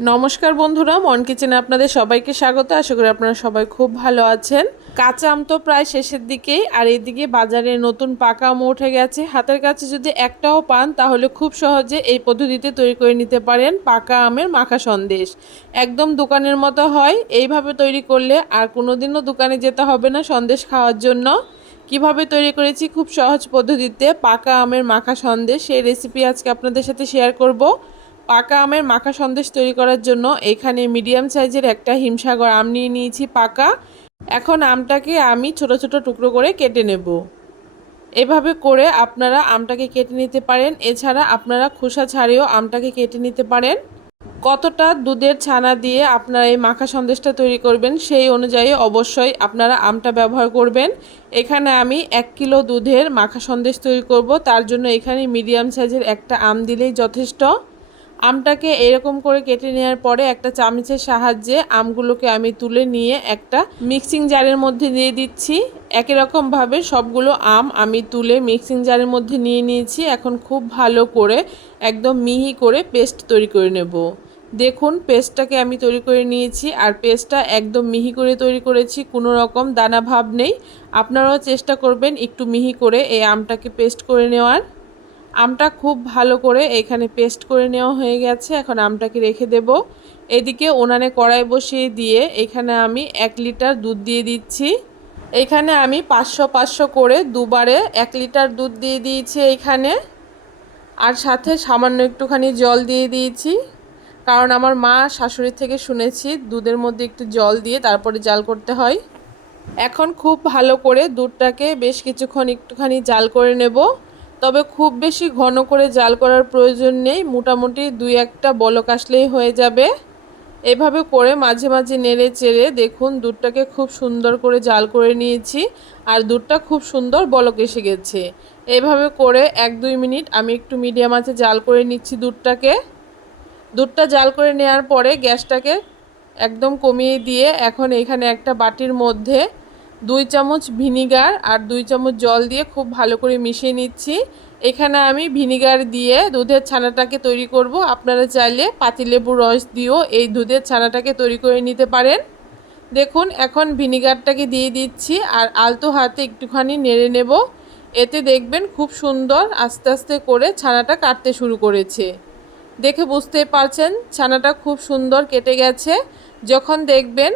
নমস্কার বন্ধুরা, মন কিচেনে আপনাদের সবাইকে স্বাগত। আশা করি আপনারা সবাই খুব ভালো আছেন। কাঁচা আম তো প্রায় শেষের দিকেই, আর এইদিকে বাজারে নতুন পাকা আম উঠে গেছে। হাতের কাছে যদি একটাও পান, তাহলে খুব সহজে এই পদ্ধতিতে তৈরি করে নিতে পারেন পাকা আমের মাখা সন্দেশ। একদম দোকানের মতো হয়, এইভাবে তৈরি করলে আর কোনোদিনও দোকানে যেতে হবে না সন্দেশ খাওয়ার জন্য। কীভাবে তৈরি করেছি খুব সহজ পদ্ধতিতে পাকা আমের মাখা সন্দেশ, সেই রেসিপি আজকে আপনাদের সাথে শেয়ার করব। পাকা আমের মাখা সন্দেশ তৈরি করার জন্য এখানে মিডিয়াম সাইজের একটা হিমসাগর আম নিয়ে নিয়েছি পাকা। এখন আমটাকে আমি ছোট ছোট টুকরো করে কেটে নেব। এভাবে করে আপনারা আমটাকে কেটে নিতে পারেন। এছাড়া আপনারা খোসা ছাড়িয়েও আমটাকে কেটে নিতে পারেন। কতটা দুধের ছানা দিয়ে আপনারা এই মাখা সন্দেশটা তৈরি করবেন সেই অনুযায়ী অবশ্যই আপনারা আমটা ব্যবহার করবেন। এখানে আমি এক কিলো দুধের মাখা সন্দেশ তৈরি করব। তার জন্য এখানে মিডিয়াম সাইজের একটা আম দিলেই যথেষ্ট। আমটাকে এরকম করে কেটে নেওয়ার পরে একটা চামচের সাহায্যে আমগুলোকে আমি তুলে নিয়ে একটা মিক্সিং জারের মধ্যে দিয়ে দিচ্ছি। একই রকমভাবে সবগুলো আম আমি তুলে মিক্সিং জারের মধ্যে নিয়ে নিয়েছি। এখন খুব ভালো করে একদম মিহি করে পেস্ট তৈরি করে নেব। দেখুন, পেস্টটাকে আমি তৈরি করে নিয়েছি আর পেস্টটা একদম মিহি করে তৈরি করেছি, কোনো রকম দানা ভাব নেই। আপনারাও চেষ্টা করবেন একটু মিহি করে এই আমটাকে পেস্ট করে নেওয়ার। আমটা খুব ভালো করে এখানে পেস্ট করে নেওয়া হয়ে গেছে। এখন আমটাকে রেখে দেব। এদিকে ওনানে কড়াই বসিয়ে দিয়ে এখানে আমি এক লিটার দুধ দিয়ে দিচ্ছি। এখানে আমি পাঁচশো পাঁচশো করে দুবারে এক লিটার দুধ দিয়ে দিয়েছি এখানে। আর সাথে সামান্য একটুখানি জল দিয়ে দিয়েছি। কারণ আমার মা শাশুড়ি থেকে শুনেছি দুধের মধ্যে একটু জল দিয়ে তারপরে জাল করতে হয়। এখন খুব ভালো করে দুধটাকে বেশ কিছুক্ষণ একটুখানি জাল করে নেব। তবে খুব বেশি ঘন করে জাল করার প্রয়োজন নেই। মোটামুটি দুই একটা বলক আসলেই হয়ে যাবে। এভাবে করে মাঝে মাঝে নেড়ে চেড়ে দেখুন দুধটাকে খুব সুন্দর করে জাল করে নিয়েছি আর দুধটা খুব সুন্দর বলক এসে গেছে। এভাবে করে এক দুই মিনিট আমি একটু মিডিয়াম আঁচে জাল করে নিচ্ছি দুধটাকে। দুধটা জাল করে নেওয়ার পরে গ্যাসটাকে একদম কমিয়ে দিয়ে এখন এখানে একটা বাটির মধ্যে দুই চামচ ভিনিগার আর দুই চামচ জল দিয়ে খুব ভালো করে মিশিয়ে নিচ্ছি। এখানে আমি ভিনিগার দিয়ে দুধের ছানাটাকে তৈরি করব। আপনারা চাইলে পাতিলেবুর রস দিয়েও এই দুধের ছানাটাকে তৈরি করে নিতে পারেন। দেখুন, এখন ভিনিগারটাকে দিয়ে দিচ্ছি আর আলতো হাতে একটুখানি নেড়ে নেব। এতে দেখবেন খুব সুন্দর আস্তে আস্তে করে ছানাটা কাটতে শুরু করেছে। দেখে বুঝতেই পারছেন, ছানাটা খুব সুন্দর কেটে গেছে। যখন দেখবেন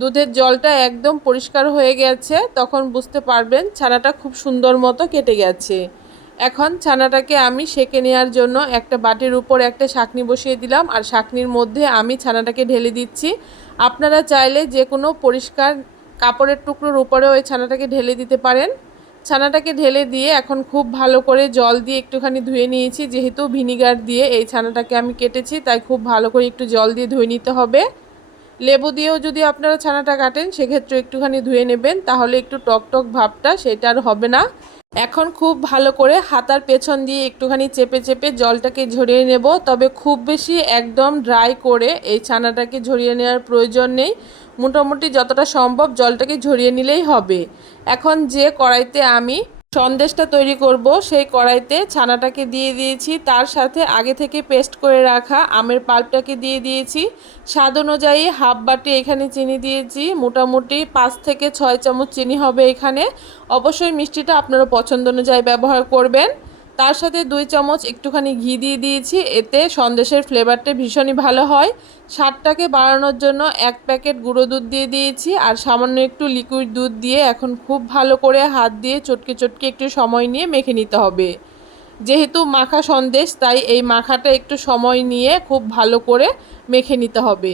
দুধের জলটা একদম পরিষ্কার হয়ে গেছে, তখন বুঝতে পারবেন ছানাটা খুব সুন্দর মতো কেটে গেছে। এখন ছানাটাকে আমি সেকে নেওয়ার জন্য একটা বাটির উপর একটা শাকনি বসিয়ে দিলাম, আর শাকনির মধ্যে আমি ছানাটাকে ঢেলে দিচ্ছি। আপনারা চাইলে যে কোনো পরিষ্কার কাপড়ের টুকরোর উপরে ওই ছানাটাকে ঢেলে দিতে পারেন। ছানাটাকে ঢেলে দিয়ে এখন খুব ভালো করে জল দিয়ে একটুখানি ধুয়ে নিয়েছি, যেহেতু ভিনিগার দিয়ে এই ছানাটাকে আমি কেটেছি, তাই খুব ভালো করে একটু জল দিয়ে ধুয়ে নিতে হবে। লেবু দিয়েও যদি আপনারা ছানাটা কাটেন, সেক্ষেত্রে একটুখানি ধুয়ে নেবেন। তাহলে একটু টক টক ভাবটা সেটা আর হবে না। এখন খুব ভালো করে হাতার পেছন দিয়ে একটুখানি চেপে চেপে জলটাকে ঝরিয়ে নেব। তবে খুব বেশি একদম ড্রাই করে এই ছানাটাকে ঝরিয়ে নেওয়ার প্রয়োজন নেই। মোটামুটি যতটা সম্ভব জলটাকে ঝরিয়ে নিলেই হবে। এখন যে কড়াইতে আমি সন্দেশটা তৈরি করব, সেই কড়াইতে ছানাটাকে দিয়ে দিয়েছি। তার সাথে আগে থেকে পেস্ট করে রাখা আমের পাল্পটাকে দিয়ে দিয়েছি। স্বাদ অনুযায়ী হাফ বাটি এখানে চিনি দিয়েছি। মোটামুটি পাঁচ থেকে ছয় চামচ চিনি হবে এখানে। অবশ্যই মিষ্টিটা আপনারা পছন্দ অনুযায়ী ব্যবহার করবেন। তার সাথে দুই চামচ একটুখানি ঘি দিয়ে দিয়েছি, এতে সন্দেশের ফ্লেভারটা ভীষণই ভালো হয়। স্বাদটাকে বাড়ানোর জন্য এক প্যাকেট গুঁড়ো দুধ দিয়ে দিয়েছি, আর সামান্য একটু লিকুইড দুধ দিয়ে এখন খুব ভালো করে হাত দিয়ে চটকে চটকে একটু সময় নিয়ে মেখে নিতে হবে। যেহেতু মাখা সন্দেশ, তাই এই মাখাটা একটু সময় নিয়ে খুব ভালো করে মেখে নিতে হবে।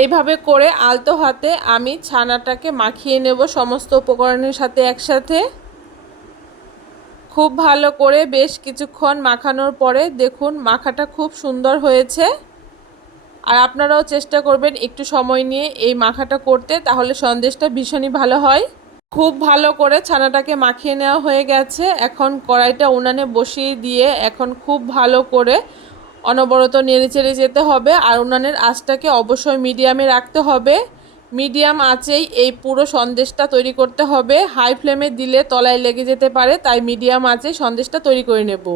এইভাবে করে আলতো হাতে আমি ছানাটাকে মাখিয়ে নেব সমস্ত উপকরণের সাথে একসাথে। খুব ভালো করে বেশ কিছুক্ষণ মাখানোর পরে দেখুন মাখাটা খুব সুন্দর হয়েছে। আর আপনারাও চেষ্টা করবেন একটু সময় নিয়ে এই মাখাটা করতে, তাহলে সন্দেশটা ভীষণই ভালো হয়। খুব ভালো করে ছানাটাকে মাখিয়ে নেওয়া হয়ে গেছে। এখন কড়াইটা উনানে বসিয়ে দিয়ে এখন খুব ভালো করে অনবরত নেড়ে চেড়ে যেতে হবে। আর উনানের আঁচটাকে অবশ্যই মিডিয়ামে রাখতে হবে। মিডিয়াম আঁচেই এই পুরো সন্দেশটা তৈরি করতে হবে। হাই ফ্লেমে দিলে তলায় লেগে যেতে পারে, তাই মিডিয়াম আঁচে সন্দেশটা তৈরি করে নেব।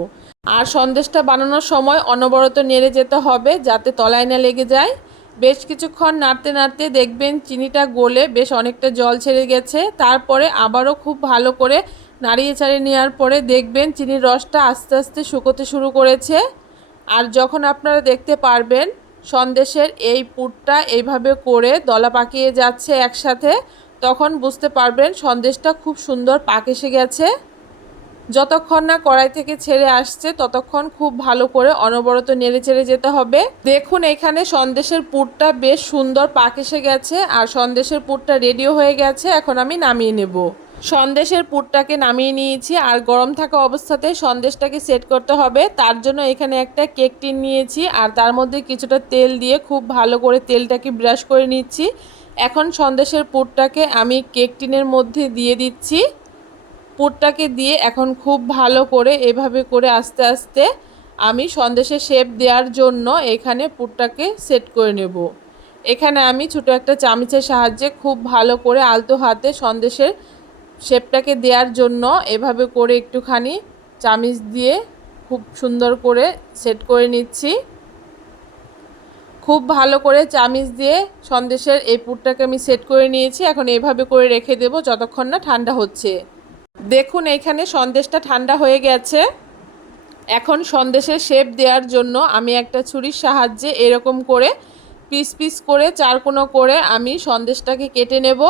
আর সন্দেশটা বানানোর সময় অনবরত নেড়ে যেতে হবে যাতে তলায় না লেগে যায়। বেশ কিছুক্ষণ নাড়তে নাড়তে দেখবেন চিনিটা গলে বেশ অনেকটা জল ছেড়ে গেছে। তারপরে আবারও খুব ভালো করে নাড়িয়ে চাড়িয়ে নেওয়ার পরে দেখবেন চিনির রসটা আস্তে আস্তে শুকোতে শুরু করেছে। আর যখন আপনারা দেখতে পারবেন সন্দেশের এই পুরটা এইভাবে করে দলা পাকিয়ে যাচ্ছে একসাথে, তখন বুঝতে পারবেন সন্দেশটা খুব সুন্দর পাক এসে গেছে। যতক্ষণ না কড়াই থেকে ছেড়ে আসছে, ততক্ষণ খুব ভালো করে অনবরত নেড়ে চেড়ে যেতে হবে। দেখুন এখানে সন্দেশের পুরটা বেশ সুন্দর পাক এসে গেছে, আর সন্দেশের পুরটা রেডিও হয়ে গেছে। এখন আমি নামিয়ে নেব। সন্দেশের পুরটাকে নামিয়ে নিয়েছি আর গরম থাকা অবস্থাতে সন্দেশটাকে সেট করতে হবে। তার জন্য এখানে একটা কেক টিন নিয়েছি আর তার মধ্যে কিছুটা তেল দিয়ে খুব ভালো করে তেলটাকে ব্রাশ করে নিচ্ছি। এখন সন্দেশের পুরটাকে আমি কেক টিনের মধ্যে দিয়ে দিচ্ছি। পুরটাকে দিয়ে এখন খুব ভালো করে এভাবে করে আস্তে আস্তে আমি সন্দেশে শেপ দেওয়ার জন্য এখানে পুরটাকে সেট করে নেব। এখানে আমি ছোটো একটা চামচের সাহায্যে খুব ভালো করে আলতো হাতে সন্দেশের শেপটাকে দেওয়ার জন্য এভাবে করে একটুখানি চামিচ দিয়ে খুব সুন্দর করে সেট করে নিচ্ছি। খুব ভালো করে চামিচ দিয়ে সন্দেশের এই পুরটাকে আমি সেট করে নিয়েছি। এখন এভাবে করে রেখে দেবো যতক্ষণ না ঠান্ডা হচ্ছে। দেখুন, এখানে সন্দেশটা ঠান্ডা হয়ে গেছে। এখন সন্দেশের শেপ দেওয়ার জন্য আমি একটা ছুরির সাহায্যে এরকম করে পিস পিস করে চারকোনো করে আমি সন্দেশটাকে কেটে নেব।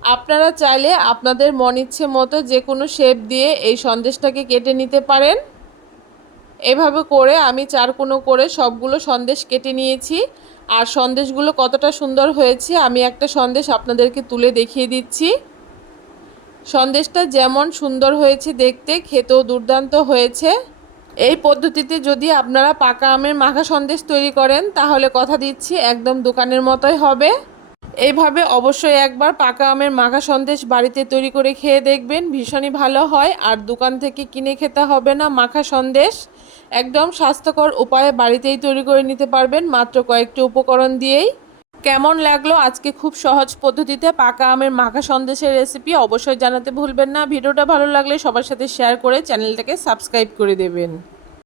আপনারা চাইলে আপনাদের মন ইচ্ছে মতো যে কোনো শেপ দিয়ে এই সন্দেশটাকে কেটে নিতে পারেন। এভাবে করে আমি চার কোনো করে সবগুলো সন্দেশ কেটে নিয়েছি। আর সন্দেশগুলো কতটা সুন্দর হয়েছে, আমি একটা সন্দেশ আপনাদেরকে তুলে দেখিয়ে দিচ্ছি। সন্দেশটা যেমন সুন্দর হয়েছে দেখতে, খেতেও দুর্দান্ত হয়েছে। এই পদ্ধতিতে যদি আপনারা পাকা আমের মাখা সন্দেশ তৈরি করেন, তাহলে কথা দিচ্ছি, একদম দোকানের মতোই হবে। এইভাবে অবশ্যই একবার পাকা আমের মাখা সন্দেশ বাড়িতে তৈরি করে খেয়ে দেখবেন। ভীষণই ভালো হয়। আর দোকান থেকে কিনে খেতে হবে না মাখা সন্দেশ। একদম স্বাস্থ্যকর উপায়ে বাড়িতেই তৈরি করে নিতে পারবেন মাত্র কয়েকটি উপকরণ দিয়েই। কেমন লাগল আজকে খুব সহজ পদ্ধতিতে পাকা আমের মাখা সন্দেশের রেসিপি অবশ্যই জানাতে ভুলবেন না। ভিডিওটা ভালো লাগলে সবার সাথে শেয়ার করে চ্যানেলটাকে সাবস্ক্রাইব করে দেবেন।